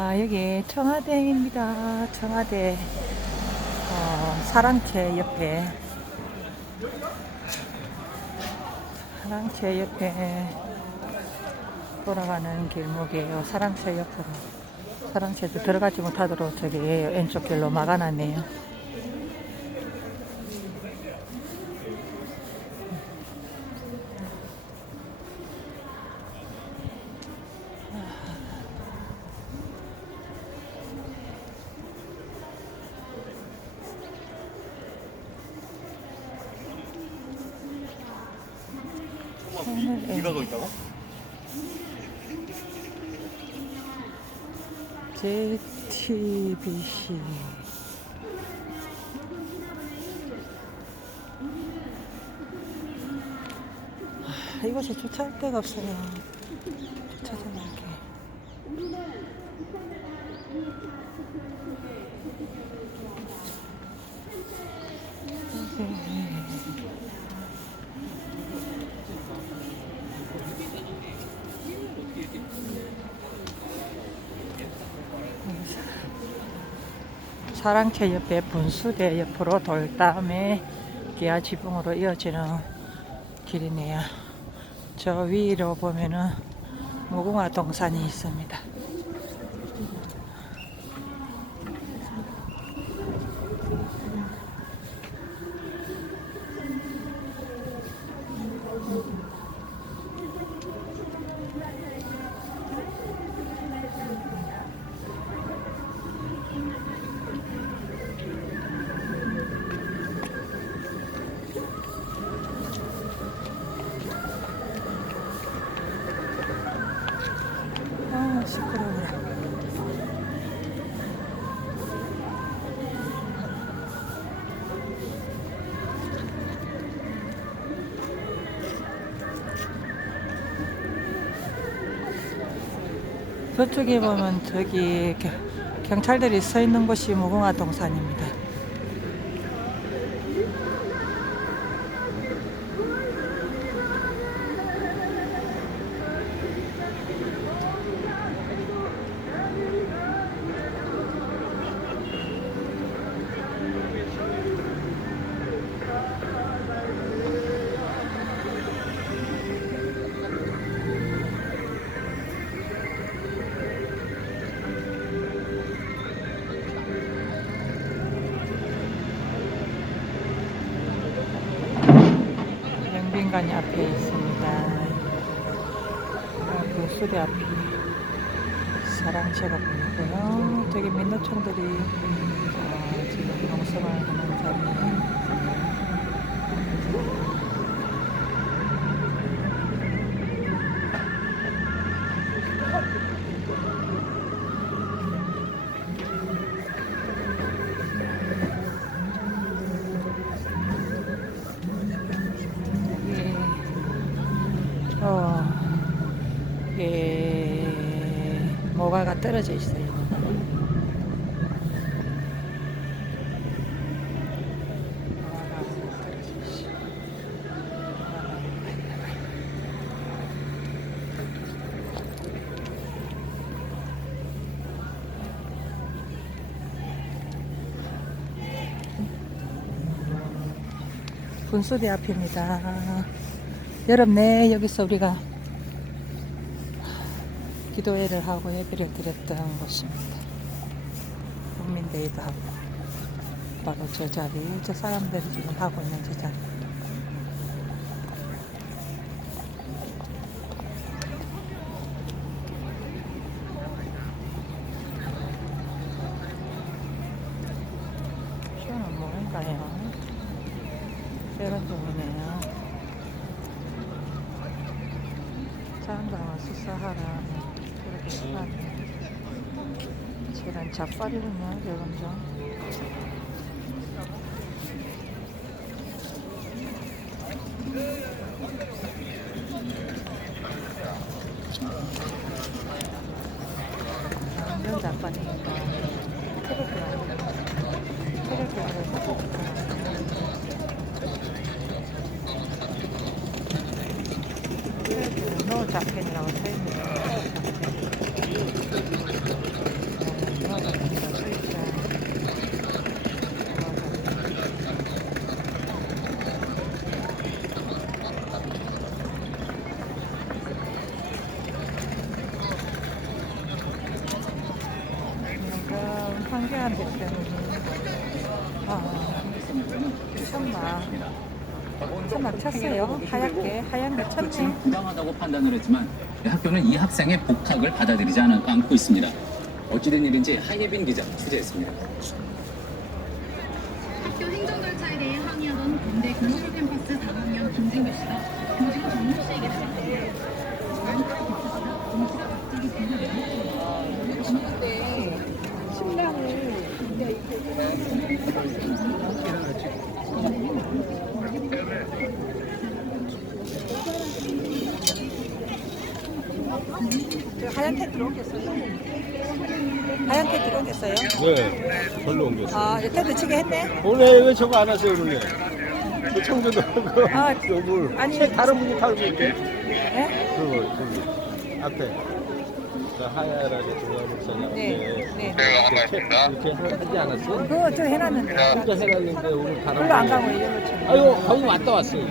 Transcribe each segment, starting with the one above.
아, 여기 청와대입니다. 청와대 어, 사랑채 옆에 사랑채 옆에 돌아가는 길목이에요. 사랑채 옆으로 사랑채도 들어가지 못하도록 저기 왼쪽 길로 막아놨네요. 비가 더 있다고? JTBC 아, 이곳에 주차할 데가 없어요. 주차장 이렇게. 사랑채 옆에 분수대 옆으로 돌 다음에 기아 지붕으로 이어지는 길이네요. 저 위로 보면은 무궁화 동산이 있습니다. 저쪽에 보면 저기 겨- 경찰들이 서 있는 곳이 무궁화 동산입니다. 민노총들이 어, 지금 농성을 하는 자리에 예. 어, 예, 모가가 떨어져 있어요. 모가가 떨어져 있어요. 분수대 앞입니다. 여러분, 네, 여기서 우리가 기도회를 하고 예배를 드렸던 곳입니다. 국민대회도 하고, 바로 저 자리, 저 사람들이 지금 하고 있는 저 자리. 표는 뭐인가요? 이런 종이네요. 장장을 수사하라. 그렇게 수사하네. 저런 잡발이군요, 저건 좀. 완전 잡발이니까. 트로트 아니야. 트로트 아니야. 노 자펜이라고 써있네요. 황교안 대표님. 아, 천막. 천막 쳤어요. 하얗게, 하얀 거 쳤네. 부당하다고 판단을 했지만 학교는 이 학생의 복학을 받아들이지 않- 않고 있습니다. 어찌된 일인지 하예빈 기자 취재했습니다. 학교 행정 절차에 대해 항의하던 군대 글로벌 캠퍼스 4학년 김진규 씨가 교직 정모 씨에게 나섰습니다. 말투가 비슷하다 공지가 갑자기 변하며 저 하얀 테 들어오겠어요? 하얀 테 들어오겠어요? 네, 별로 옮겼어. 아, 이제 텐트 치게 했네? 오늘 왜 저거 안 하세요, 오늘? 그 청주도 그 아, 요물. 아니. 책 다른 분이 타고 있대. 예? 그거 저기 앞에 저 하야라게 조가 목사님 네, 네. 이렇게 하지 않았어? 그거 저 해놨는데. 혼자 해놨는데 오늘 다른 별로 안 가고 이걸로 쳐. 아유 거기 왔다 왔어요.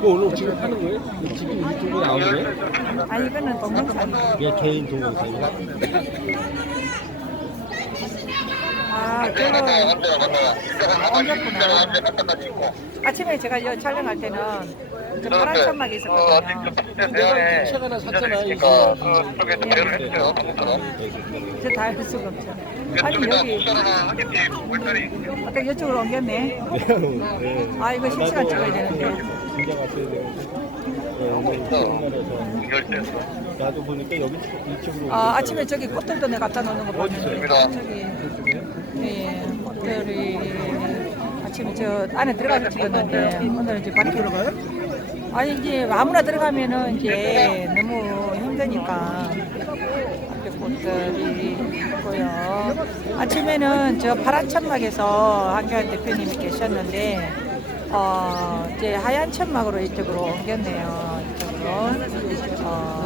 그 오늘 지금 하는 거예요? 지금 유튜브 나오는 거예요? 아니, 이거는 동영상이에요. 얘 개인 동영상인가? 아, 저거 옮겼구나. 아침에 제가 여 촬영할 때는 저 파란 천막이 있었거든요. 내가 책 하나 샀잖아. 이거. 네. 저다 할 수가 없죠. 아니, 여기. 아까 이쪽으로 옮겼네. 네. 아, 이거 실시간 찍어야 되는데. 네, 첫날에서 나도 보니까 여기 이쪽으로. 아, 아침에 저기 꽃들도 내가 갖다 놓는 거? 보는데. 저기. 네, 꽃들이 아침에 저 안에 들어가서 찍었는데 오늘 이제 밖에 들어가요? 아니 이제 아무나 들어가면은 이제 너무 힘드니까 앞에 꽃들이 있고요. 아침에는 저 파란 천막에서 한교안 대표님이 계셨는데 어 이제 하얀 천막으로 이쪽으로 옮겼네요. 이쪽으로 어,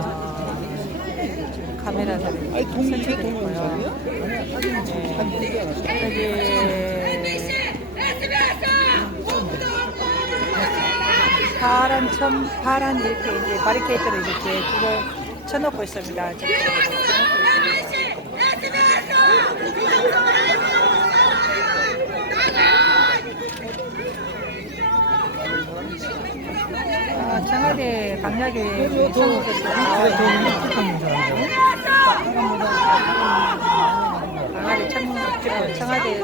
카메라를 설치되어 있고요. 네. 여기 파란 천 파란 이렇게 이제 바리케이트를 이렇게 줄을 쳐놓고 있습니다. 아, 청와대 강약에 청와대 강아지 청, 저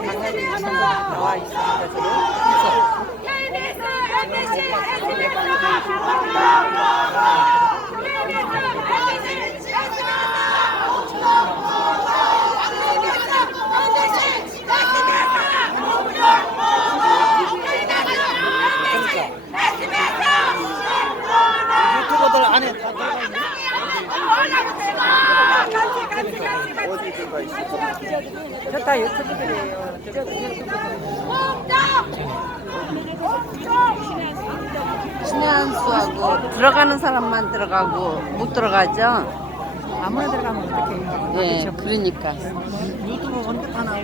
청와대 강아지 청와대 나와 있습니다. 지금. 유튜버들 안에 다저다 유튜브들이에요. 저 유튜브들. 신의 한 수하고 들어가는 사람만 들어가고 못 들어가죠. 아무나 들어가면 어떡해. 예, 그렇죠. 그러니까. 유튜브 원격 하나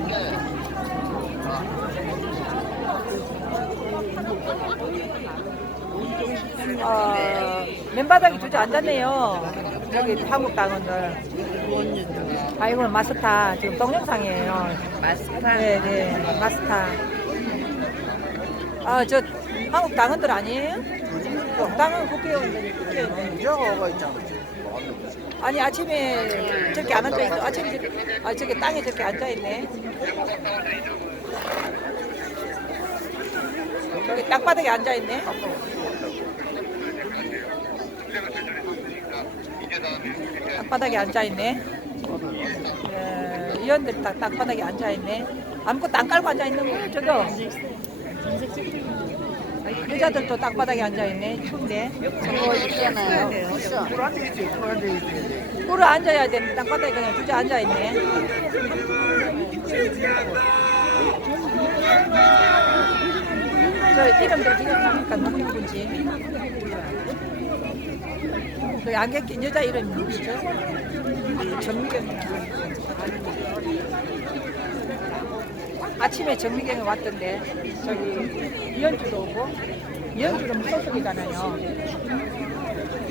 어, 맨바닥에 주저앉았네요. 여기 한국 당원들. 아이고, 마스타. 지금 동영상이에요. 마스타. 네, 네. 마스타. 아, 저 한국 당원들 아니에요? 당원 국회의원들, 국회의원들. 있잖아. 아니, 아침에 저렇게 안 앉아있어. 아침에 저렇게, 아, 저기 땅에 저렇게 앉아있네. 저기 땅바닥에 앉아있네. 땅바닥에 앉아있네. 예, 의원들 다 땅바닥에 앉아있네. 아무것도 안 깔고 앉아있는 거예요, 저거. 여자들도 땅바닥에 앉아있네. 추운데. 꿇어 앉아야 되는데 땅바닥에 그냥 주저 앉아있네. 저 이름들 기억하니까 누구 누군지. 그 안경 낀 여자 이름이 누구죠? 정미경. 아침에 정미경이 왔던데 저기 이현주도 오고 이현주도 무소속이잖아요.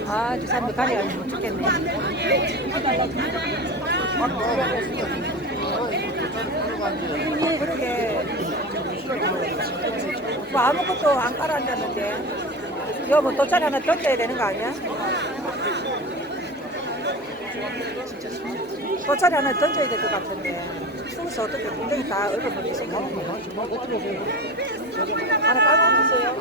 아, 저 사람들 가려가지고 못 죽겠네. 그러게. 뭐 아무것도 안 깔아앉았는데. 이거 뭐 돗자리 하나 던져야 되는 거 아니야? 돗자리 하나 던져야 될 것 같은데. 추워서 어떻게 굉장히 다 얼어버리지. 하나 깔고 주세요.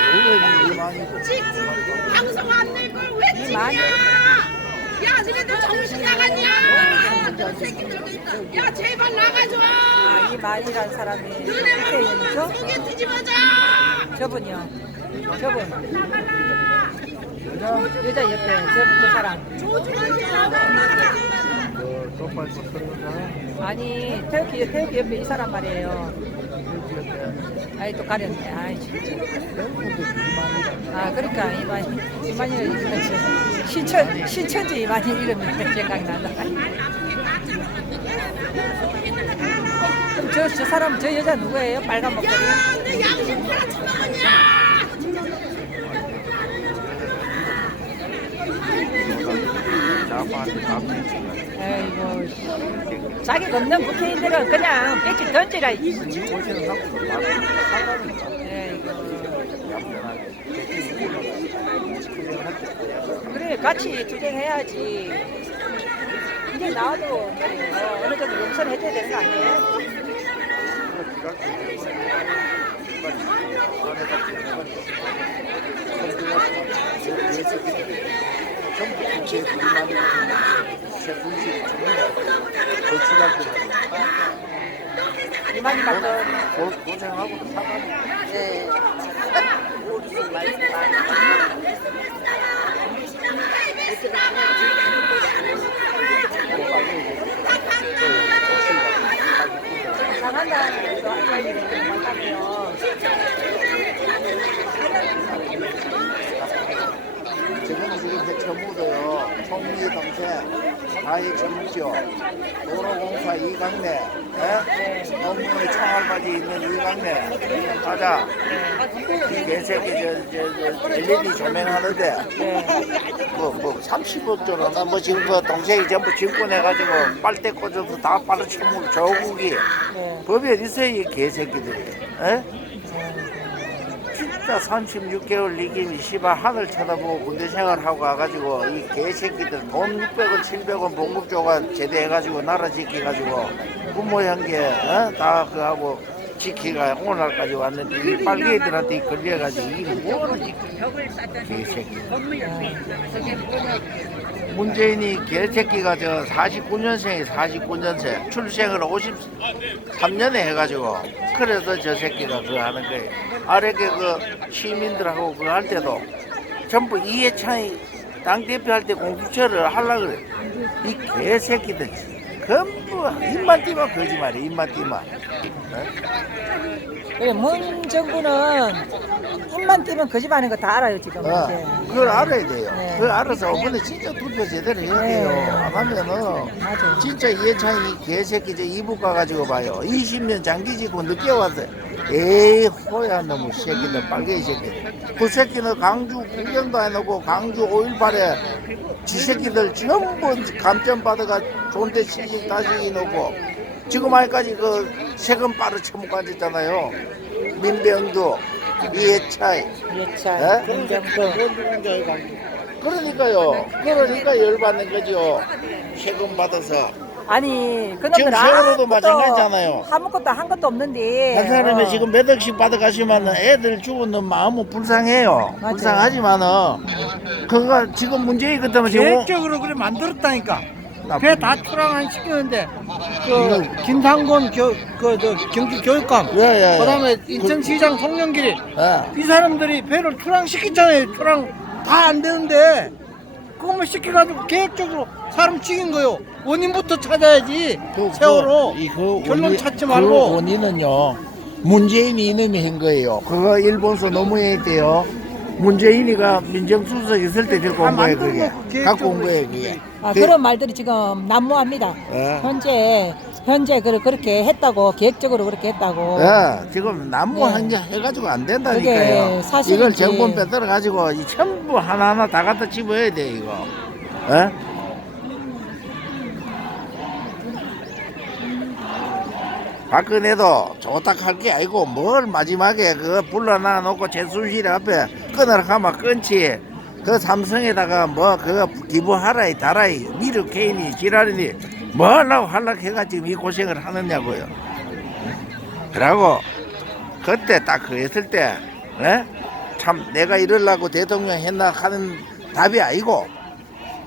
원래는 이만이고 방송 안 낼 걸왜 찍냐? 야, 너네들 정신 나갔냐? 너 새끼들. 야, 제발 나가줘. 아, 이만이란 사람이 너네랑 국회의원이죠? 속에 뒤집어져. 저분이요. 저분. 여자 옆에 저분 저 사람. 똑바로 서는 아니 태극기 태극기 옆에 이 사람 말이에요. 아이 또 가렸네. 아이 진짜. 아 그러니까 이만희 이만희는 이거지. 신천 신천지 이만희 이름이 생각난다. 그럼 저, 저 사람 저 여자 누구예요? 빨간 목소리. 너 양심 팔아쳐먹었냐? 에이고 자기 없는 국회의원들은 그냥 뺏기 던지라. 그래 같이 투쟁해야지. 이제 나와도 말이에요. 어느 정도 용서해줘야 되는 거 아니에요? 제 분실이 전부 거치라고 이만희 같은 고생하고 사과는 네. 오르신 말씀 잘한다는 거 할머니를 못하면 저거는 지금 제 전부도요 총리 동생 가해 전무죠 도로공사 이강래 예? 농무의 총알바지 있는 이강래. 가자. 이 개새끼 저, 저, 저 LED 조명하는데. 뭐 뭐 30억 정도나 뭐 지금 그 동생이 전부 진권해가지고 빨대 꽂아서 다 빨아치고 저국이 법이 어디 있어요 이 개새끼들이. 예? 진짜 36개월 이김이 씨발 하늘 쳐다보고 군대 생활하고 와가지고 이 개새끼들 돈 600원 700원 봉급 줘가 제대해가지고 나라 지키가지고 부모 형제 어? 다 그하고 지키가 오늘까지 왔는데 이 빨개들한테 걸려가지고 이게 뭐지 개새끼 문재인이 개새끼가 저 49년생이 49년생 출생을 53년에 해가지고 그래서 저 새끼가 그거 하는 거예요. 아래에 그 시민들하고 그거 할 때도 전부 이해찬이 당대표 할 때 공수처를 하려고 그래. 이 개새끼들 전부 입만 띄면 거짓말이야 입만 띄면. 그래, 문 정부는 입만 띄면 거짓말하는 거 다 알아요 지금 어, 이제. 그걸 알아야 돼요. 네. 그걸 알아서 이번에 진짜 투표 제대로 해야 네. 돼요. 안 하면은 맞아요. 진짜 이해찬이 개새끼 저 이북 가가지고 봐요. 20년 장기 지고 늦게 왔어요. 에이 호야 너무 새끼들 빨개 새끼. 그 새끼는 강주 구경도 안 하고 강주 5.18에 지 새끼들 전부 감점 받아가 좋은데 시식 다시기 놓고 지금 아직까지 그 세금 빠르 처먹고 앉았잖아요. 민병도 이해차이? 김정도. 그러니까요. 그러니까 열받는 거죠. 세금 받아서. 아니 지금 그놈들 세월호도 마찬가지잖아요. 아무것도 한 것도 없는데. 한 사람이 어. 지금 몇 억씩 받아가시면 애들 죽은 마음은 불쌍해요. 맞아요. 불쌍하지만은 그거 지금 문제이 그때면 지금 계획적으로 그래 만들었다니까. 나쁜 그게 다 출항 안 시키는데 그 김상곤 교 그 저 경기 교육감 예, 예, 예. 그다음에 인천시장 송영길이 예. 이 사람들이 배를 출항 시켰잖아요. 출항 다 안 되는데 그것만 시켜가지고 계획적으로 사람 죽인 거요. 원인부터 찾아야지. 그, 세월호 그, 이, 그 결론 원인- 찾지 그 말고 원인은요. 문재인이 이놈이 한 거예요. 그거 일본서 너무했대요. 문재인이가 민정수석 있을 때 들고 아, 온 거예요, 그게. 갖고 온 거예요, 그게. 아, 그- 그런 말들이 지금 난무합니다. 예. 현재 현재 그 그렇게 했다고 계획적으로 그렇게 했다고. 예, 지금 나무 네. 한개 해가지고 안 된다니까요. 사실인지. 이걸 정권 빼들어 가지고 이 전부 하나 하나 다 갖다 집어야 돼 이거. 예? 박근혜도 좋다 할 게 아니고 뭘 마지막에 그 불러놔 놓고 최순실 앞에 끊으라 하면 끊지 그 삼성에다가 뭐 그거 기부하라이 달아이 미르 케인이 지랄이니 뭐 하려고 하려고 해가지고 이 고생을 하느냐고요 그러고 그때 딱그 했을 때, 에? 참 내가 이러려고 대통령 했나 하는 답이 아니고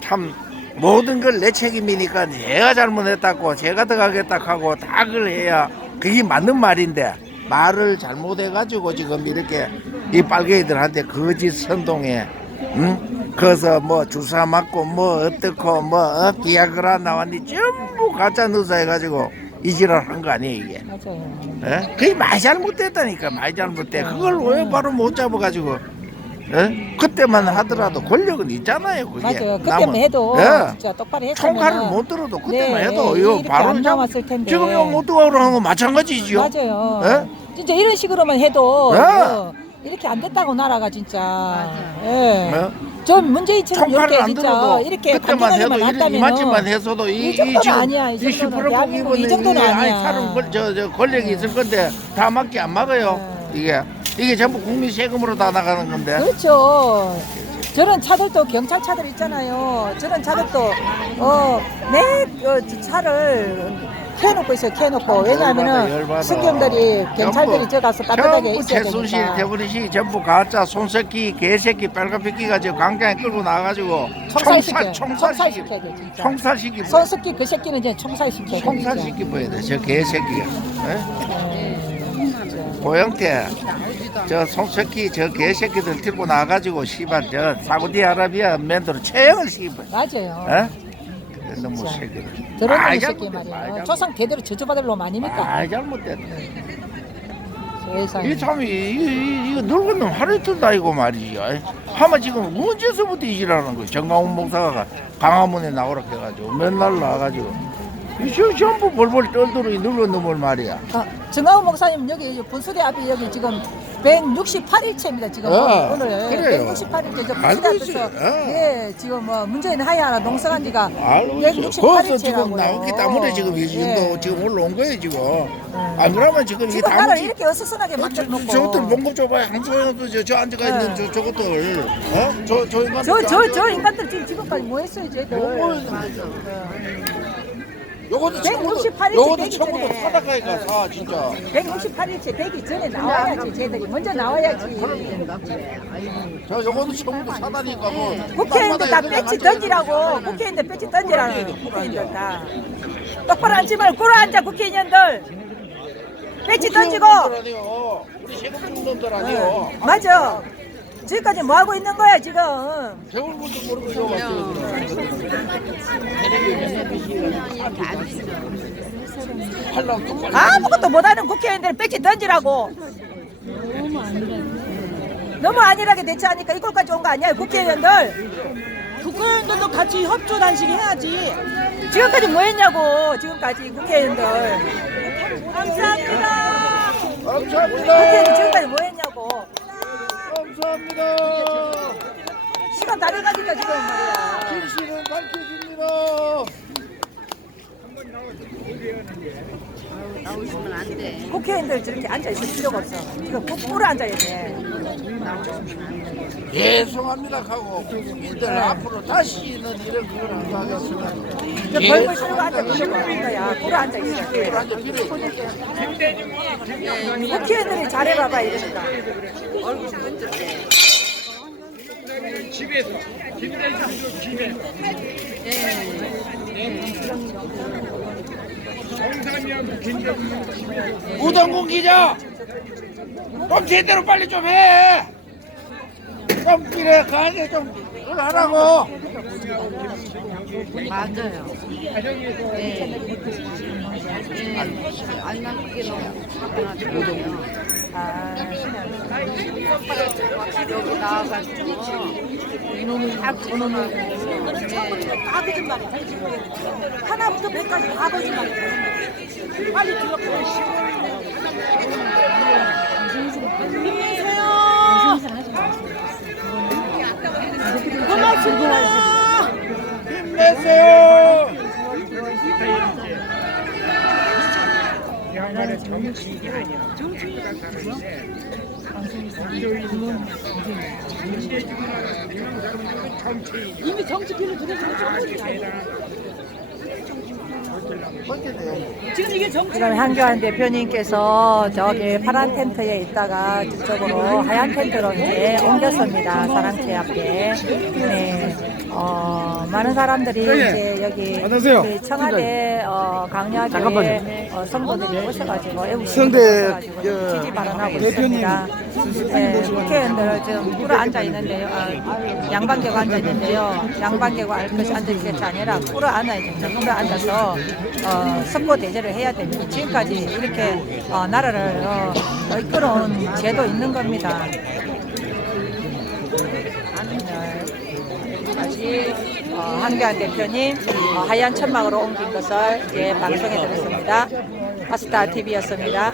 참 모든 걸 내 책임이니까 내가 잘못했다고 제가 들어가겠다 하고 다 그걸 해야 그게 맞는 말인데 말을 잘못해가지고 지금 이렇게 이 빨갱이들한테 거짓 선동해 응? 거기서 뭐 주사 맞고 뭐 어떻고 뭐 어? 비아그라 나왔니 전부 가짜 누사 해가지고 이 지랄 한거 아니에요 이게 맞아요. 예? 그게 많이 잘못됐다니까 많이 잘못돼 그걸 왜 바로 못 잡아가지고 예? 그때만 하더라도 권력은 있잖아요 그게 맞아요. 그때만 남은- 해도 예. 진짜 똑바로 했으면 총칼을 못 들어도 그때만 네, 해도 이거 이렇게 바로 안잡 나왔을 텐데. 지금 이거 못 들어가는 거 마찬가지죠 맞아요. 예? 진짜 이런 식으로만 해도 예. 어, 이렇게 안 됐다고 나라가 진짜. 예. 예? 좀 문재인처럼 총칼을 이렇게 안 진짜 들어도 이렇게 그때만 해도 간단하게만 이런 이만큼만 해서도 이, 이이 정도는 지금 아니야, 이 이 정도는. 10% 대한민국 뽑기면 이 정도는 아니야. 아니 사람 권- 저, 저 권력이 있을 건데 다 막기 안 막아요 네. 이게 이게 전부 국민 세금으로 다 나가는 건데 그렇죠. 저런 차들도 경찰 차들 있잖아요. 저런 차들도 어내 어, 차를 켜놓고 있어요. 켜놓고 열받아, 왜냐하면은. 승경들이 경찰들이 저 가서 따뜻하게 전부 있어야 최순실 되니까. 대부리시 전부 가짜 손새끼 개새끼 빨간새끼가 저 강장에 끌고 나가지고 총살시켜. 총살 총살시켜야 총살시키 돼 진짜. 총살시키 뭐- 손석기 그 새끼는 이제 총살시켜야 돼. 총살시키 뭐야 돼 저 개새끼가 에? 고영태 저 손새끼 저 개새끼들 들고 나가지고 씨발 저 사우디아라비아 맨들로 처형을 시키고 맞아요. 에? 너무 새끼들 저런 많이 놈의 새끼 잘못됐다, 말이에요. 잘못- 조상 대대로 저주받을 놈 아닙니까? 많이 잘못됐다 세상에. 이 참, 이, 이, 이거 늙은 놈 하루 이틀 다이고 말이지. 아이, 하마 지금 언제서부터 이지라는 거야. 정강훈 목사가 강화문에 나오라 해가지고 맨날 나와가지고. 이 저- 전부 벌벌 떨도록 놈을 말이야. 아, 정하우 목사님 여기 분수대 앞에 여기 지금 168일째입니다 지금 어, 오늘 그래요. 168일째 저 알고 분수대 있어요. 앞에서 어. 예 지금 뭐 문재인 하야나 농성한 지가 알고 있어. 거기서 지금 168일째라고요. 나왔기 때문에 지금 이 정도 지금 올라온 거예요, 지금. 안 그러면 지금 이 지금 나를 다무지. 이렇게 어수선하게 만들어놓고 저것들 봉급 줘봐야 항소해도 저, 저 앉아가 있는 네. 저, 저것들. 어? 저, 저 인간들. 저저 저 인간들 지금 지금까지 뭐 했어요 쟤들 요것도 처음부터 168 일째 요것도 되기 전에. 타다가니까 사 진짜. 168일째 되기 전에 나와야지 쟤들이 먼저 나와야지. 저 요것도 처음부터 사다니까 뭐 국회의원들 다 땅마다 배치 던지라고. 국회의원들 배치 던지라는 국회의원들 다. 똑바로 앉지 말고 꿇어 앉아 국회의원들. 배치 던지고 국회의원들 아니요. 우리 세금 주는 놈들 아니요. 맞아 지금까지 뭐 하고 있는 거야 지금? 세월분도 모르고 이거 왔어요. 아무것도 못하는 국회의원들 배치 던지라고. 너무 안일하게 대처하니까 이꼴까지 온 거 아니야 국회의원들? 국회의원들도 같이 협조 단식 해야지. 지금까지 뭐 했냐고 지금까지 국회의원들. 감사합니다. 국회의원들 감사합니다 지금까지 뭐 했냐고 감사합니다. 시간 다 돼가니까 지금 말이야. 진실은 밝혀집니다. 국회의원들 저렇게 앉아 있을 필요가 없어. 이거 거꾸로 앉아야 돼 죄송합니다 하고. 국민들 앞으로 다시는 이런 그걸 안 하겠습니다. 저 벌벌 떨고 앉아 있는 거야. 꿇어 앉아 있어. 완전 필요 국회의원들이 잘해봐봐 이러니까. 우동군 기자! 좀 제대로 빨리 좀 해. 좀 이래 가게 좀. 그걸 하라고. 다 거짓말이야 하나부터 백까지 다 거짓말이야 빨리 들어가요. 고맙습니다. 힘내세요. 이미 정치 피를 들여주는 정치야. 지금 이게 정치. 지금 한교안 대표님께서 저기 파란 텐트에 있다가 저쪽으로 하얀 텐트로 이제 옮겼습니다. 사랑채 앞에. 네. 어, 많은 사람들이 이제 여기 안녕하세요. 그 청와대 어, 강야교회 잠깐만요. 어, 성도들이 오셔가지고 애국 성대, 오셔가지고 저, 지지 발언하고 대표님, 있습니다. 네, 국회의원들 지금 꿇어 앉아 있는데요. 아, 양반계고 앉아 있는데요. 양반계고 알 것이 앉아 있을 게 아니라 꿇어 앉아야 됩니다. 꿇어 앉아서 어, 선거 대제를 해야 됩니다. 지금까지 이렇게 어, 나라를 어, 이끌어온 제도 있는 겁니다. 다시 어, 한교안 대표님 어, 하얀 천막으로 옮긴 것을 이제 방송에 들었습니다. 아스타 TV였습니다.